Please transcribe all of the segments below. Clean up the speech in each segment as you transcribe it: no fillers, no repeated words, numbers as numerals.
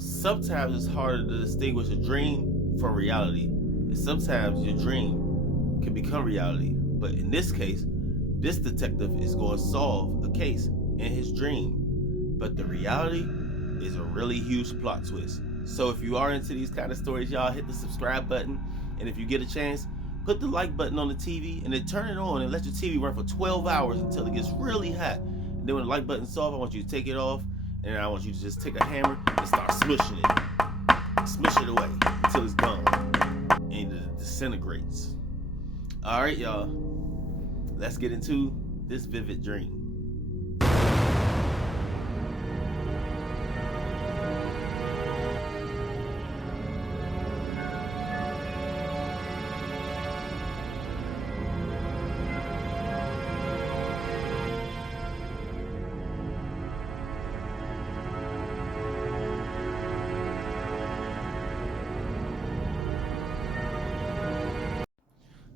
sometimes it's harder to distinguish a dream from reality. And sometimes your dream can become reality. But in this case, this detective is going to solve a case in his dream. But the reality is a really huge plot twist. So if you are into these kind of stories, y'all hit the subscribe button. And if you get a chance, put the like button on the TV and then turn it on and let your TV run for 12 hours until it gets really hot. And then when the like button's off, I want you to take it off. And I want you to just take a hammer and start smushing it. Smush it away until it's gone. And it disintegrates. Alright, y'all. Let's get into this vivid dream.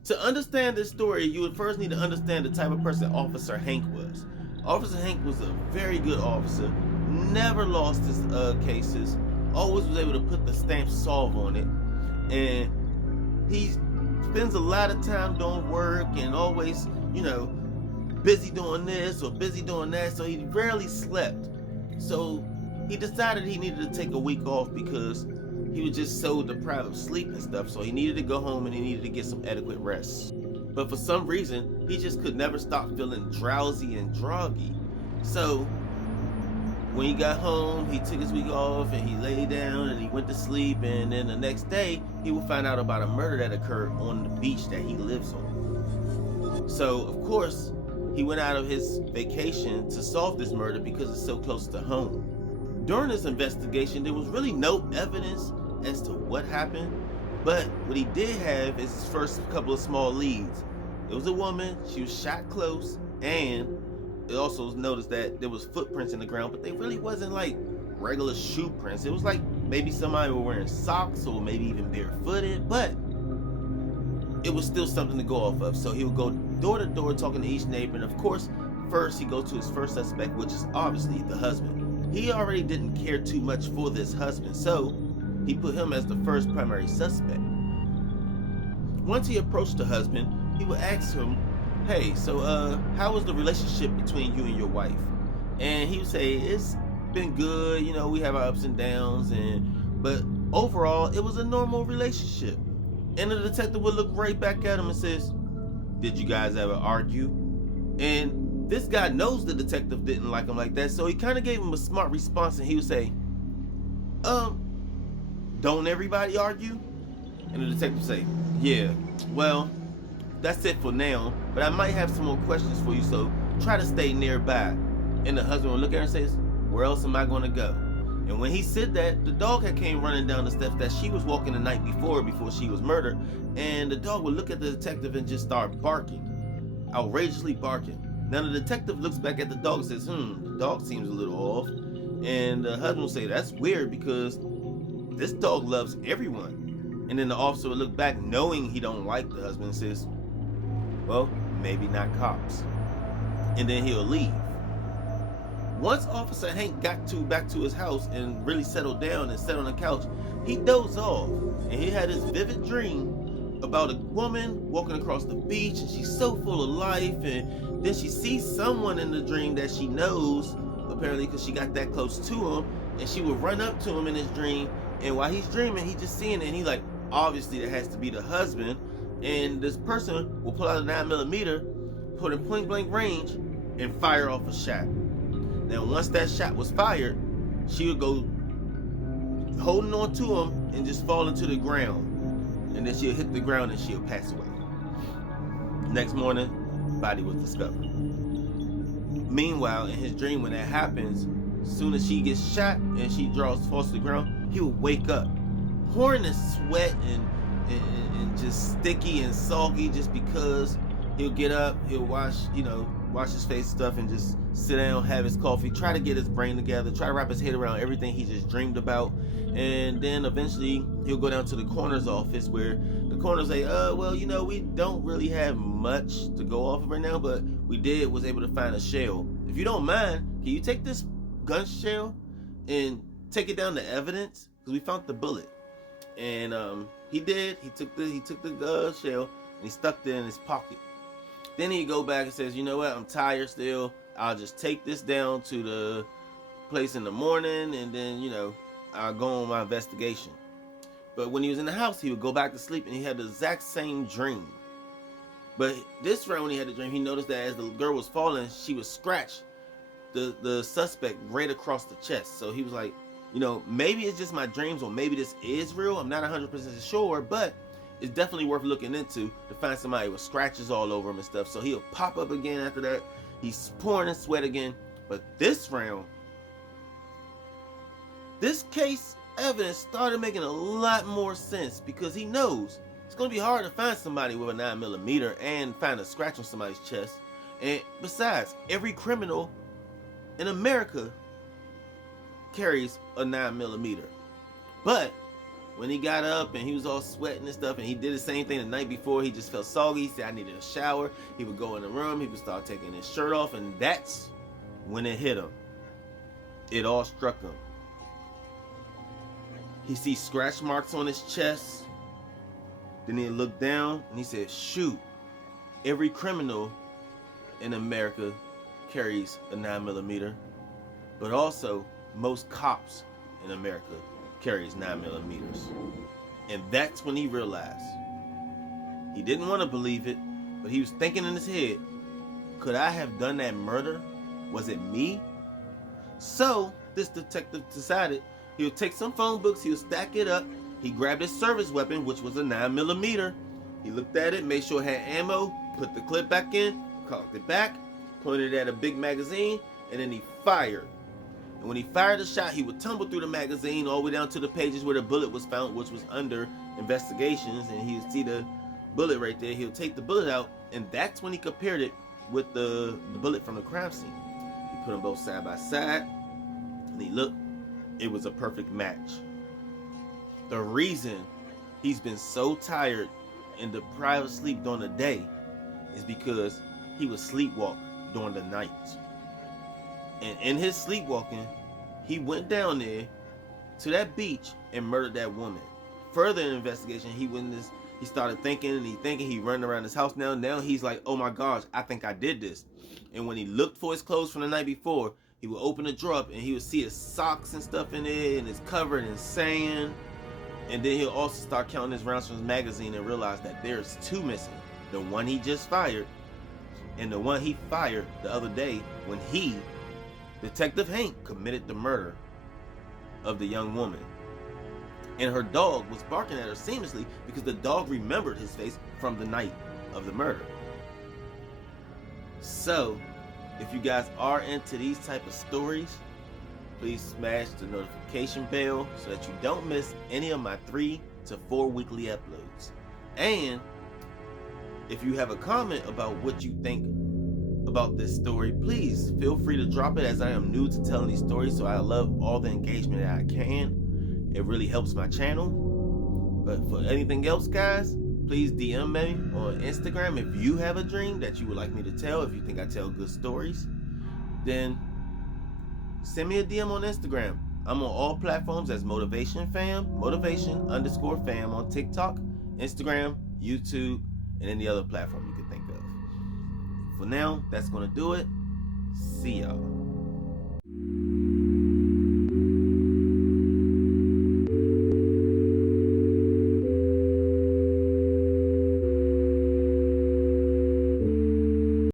To understand this story, you would first need to understand the type of person Officer Hank was. Officer Hank was a very good officer, never lost his cases, always was able to put the stamp solve on it, and he spends a lot of time doing work and always, busy doing this or busy doing that, so he rarely slept. So he decided he needed to take a week off because he was just so deprived of sleep and stuff, so he needed to go home and he needed to get some adequate rest. But for some reason, he just could never stop feeling drowsy and groggy. So when he got home, he took his week off and he lay down and he went to sleep, and then the next day, he would find out about a murder that occurred on the beach that he lives on. So, of course, he went out of his vacation to solve this murder because it's so close to home. During this investigation, there was really no evidence as to what happened, but what he did have is his first couple of small leads. It was a woman, she was shot close, and it also was noticed that there was footprints in the ground, but they really wasn't like regular shoe prints. It was like maybe somebody were wearing socks or maybe even barefooted, but it was still something to go off of. So he would go door to door talking to each neighbor, and of course, first he goes to his first suspect, which is obviously the husband. He already didn't care too much for this husband, so he put him as the first primary suspect. Once he approached the husband, he would ask him, hey, so how was the relationship between you and your wife? And he would say, it's been good, we have our ups and downs, but overall, it was a normal relationship. And the detective would look right back at him and says, did you guys ever argue? And this guy knows the detective didn't like him like that, so he kind of gave him a smart response, and he would say, don't everybody argue? And the detective would say, yeah, well, that's it for now, but I might have some more questions for you, so try to stay nearby. And the husband would look at her and says, where else am I going to go? And when he said that, the dog had came running down the steps that she was walking the night before she was murdered, and the dog would look at the detective and just start barking, outrageously barking. Now the detective looks back at the dog and says, the dog seems a little off. And the husband will say, that's weird because this dog loves everyone. And then the officer would look back knowing he don't like the husband and says, well, maybe not cops. And then he'll leave. Once Officer Hank got back to his house and really settled down and sat on the couch, he dozed off and he had this vivid dream about a woman walking across the beach, and she's so full of life, and then she sees someone in the dream that she knows, apparently because she got that close to him, and she would run up to him in his dream, and while he's dreaming, he's just seeing it, and he's like, obviously that has to be the husband. And this person will pull out a 9mm, put in point blank range, and fire off a shot. Now once that shot was fired, she would go holding on to him and just fall into the ground, and then she'll hit the ground and she'll pass away. Next morning, body was discovered. Meanwhile, in his dream, when that happens, as soon as she gets shot and she falls to the ground, he will wake up pouring in sweat and just sticky and soggy, just because he'll get up, he'll wash his face and stuff, and just sit down, have his coffee, try to get his brain together, try to wrap his head around everything he just dreamed about. And then eventually he'll go down to the coroner's office, where the coroner say, well, we don't really have much to go off of right now, but we was able to find a shell. If you don't mind, can you take this gun shell and take it down to evidence because we found the bullet. And he took the shell and he stuck it in his pocket. Then he'd go back and says, you know what, I'm tired still. I'll just take this down to the place in the morning, and then, you know, I'll go on my investigation. But when he was in the house, he would go back to sleep, and he had the exact same dream. But this round, when he had the dream, he noticed that as the girl was falling, she would scratch the suspect right across the chest. So he was like, you know, maybe it's just my dreams, or maybe this is real. I'm not 100% sure, but it's definitely worth looking into to find somebody with scratches all over him and stuff. So he'll pop up again after that. He's pouring in sweat again. But this round, this case evidence started making a lot more sense, because he knows it's going to be hard to find somebody with a 9mm and find a scratch on somebody's chest. And besides, every criminal in America carries a 9mm. But when he got up and he was all sweating and stuff, and he did the same thing the night before, he just felt soggy. He said, I needed a shower. He would go in the room, he would start taking his shirt off, and that's when it hit him. It all struck him. He sees scratch marks on his chest. Then he looked down and he said, shoot, every criminal in America carries a 9mm, but also most cops in America carries 9mm. And that's when he realized. He didn't want to believe it, but he was thinking in his head, could I have done that murder? Was it me? So this detective decided he would take some phone books, he would stack it up. He grabbed his service weapon, which was a 9mm. He looked at it, made sure it had ammo, put the clip back in, cocked it back, pointed it at a big magazine, and then he fired. And when he fired the shot, he would tumble through the magazine all the way down to the pages where the bullet was found, which was under investigations, and he would see the bullet right there. He'll take the bullet out, and that's when he compared it with the bullet from the crime scene. He put them both side by side, and he looked. It was a perfect match. The reason he's been so tired and deprived of sleep during the day is because he would sleepwalk during the night. And in his sleepwalking, he went down there to that beach and murdered that woman. Further in investigation, he started thinking, he running around his house now. Now he's like, oh my gosh, I think I did this. And when he looked for his clothes from the night before, he would open the drawer up and he would see his socks and stuff in there, and it's covered in sand. And then he'll also start counting his rounds from his magazine and realize that there's two missing. The one he just fired and the one he fired the other day when he, Detective Hank, committed the murder of the young woman. And her dog was barking at her seamlessly because the dog remembered his face from the night of the murder. So, if you guys are into these type of stories, please smash the notification bell so that you don't miss any of my 3 to 4 weekly uploads. And if you have a comment about what you think about this story, please feel free to drop it, as I am new to telling these stories, so I love all the engagement that I can. It really helps my channel. But for anything else, guys, please DM me on Instagram if you have a dream that you would like me to tell. If you think I tell good stories, then send me a DM on Instagram. I'm on all platforms as Motivation Fam, Motivation_Fam on TikTok, Instagram, YouTube, and any other platform you can think of. For now, that's going to do it. See y'all.